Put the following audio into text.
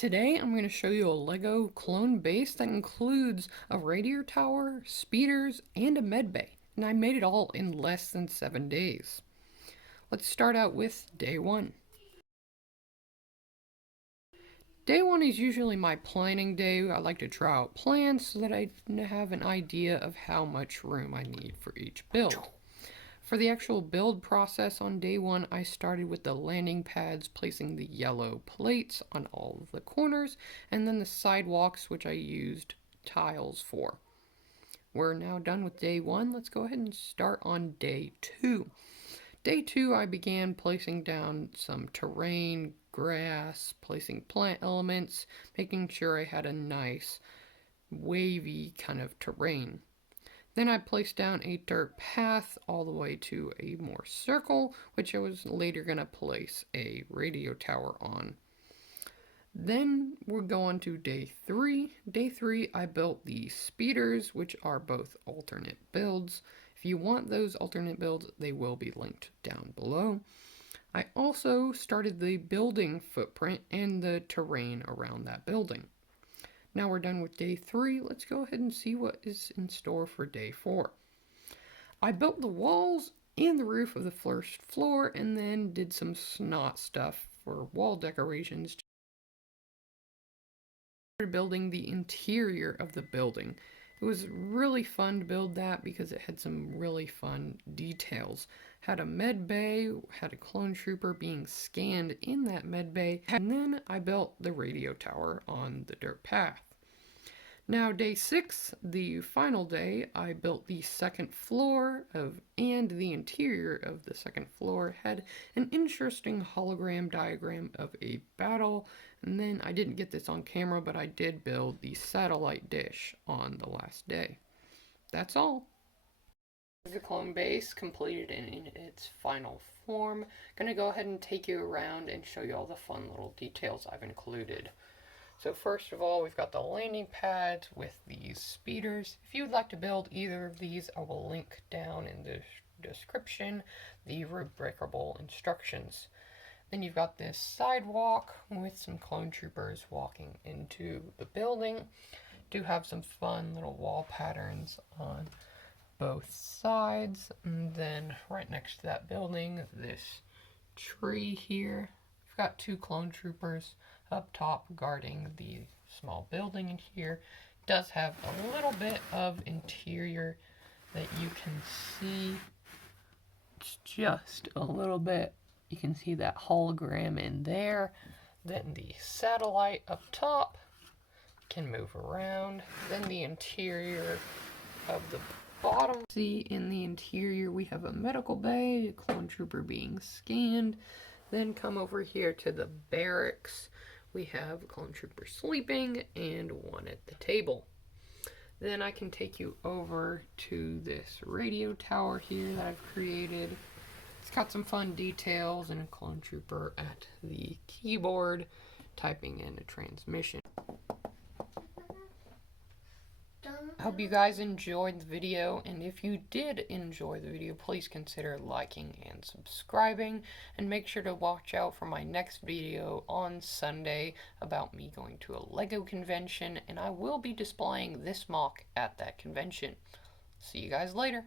Today I'm going to show you a LEGO clone base that includes a radio tower, speeders, and a med bay, and I made it all in less than 7 days. Let's start out with day 1. Day 1 is usually my planning day. I like to draw out plans so that I have an idea of how much room I need for each build. For the actual build process on day 1, I started with the landing pads, placing the yellow plates on all of the corners, and then the sidewalks, which I used tiles for. We're now done with day 1. Let's go ahead and start on day 2. Day 2, I began placing down some terrain, grass, placing plant elements, making sure I had a nice wavy kind of terrain. Then I placed down a dirt path all the way to a more circle, which I was later going to place a radio tower on. Then we're going to day 3. Day 3, I built the speeders, which are both alternate builds. If you want those alternate builds, they will be linked down below. I also started the building footprint and the terrain around that building. Now we're done with day 3. Let's go ahead and see what is in store for day 4. I built the walls and the roof of the first floor and then did some snot stuff for wall decorations. Building the interior of the building. It was really fun to build that because it had some really fun details. Had a med bay, had a clone trooper being scanned in that med bay, and then I built the radio tower on the dirt path. Now day 6, the final day, I built the second floor and the interior of the second floor had an interesting hologram diagram of a battle, and then I didn't get this on camera, but I did build the satellite dish on the last day. That's all. The clone base completed in its final form. Gonna go ahead and take you around and show you all the fun little details I've included. So first of all, we've got the landing pads with these speeders. If you would like to build either of these, I will link down in the description the breakable instructions. Then you've got this sidewalk with some clone troopers walking into the building. Do have some fun little wall patterns on both sides. And then right next to that building, this tree here. We've got 2 clone troopers up top guarding the small building in here. It does have a little bit of interior that you can see. It's just a little bit. You can see that hologram in there. Then the satellite up top can move around. Then the interior of the bottom. See, in the interior we have a medical bay, a clone trooper being scanned. Then come over here to the barracks. We have a clone trooper sleeping and one at the table. Then I can take you over to this radio tower here that I've created. It's got some fun details and a clone trooper at the keyboard typing in a transmission. I hope you guys enjoyed the video, and if you did enjoy the video, please consider liking and subscribing, and make sure to watch out for my next video on Sunday about me going to a LEGO convention, and I will be displaying this MOC at that convention. See you guys later.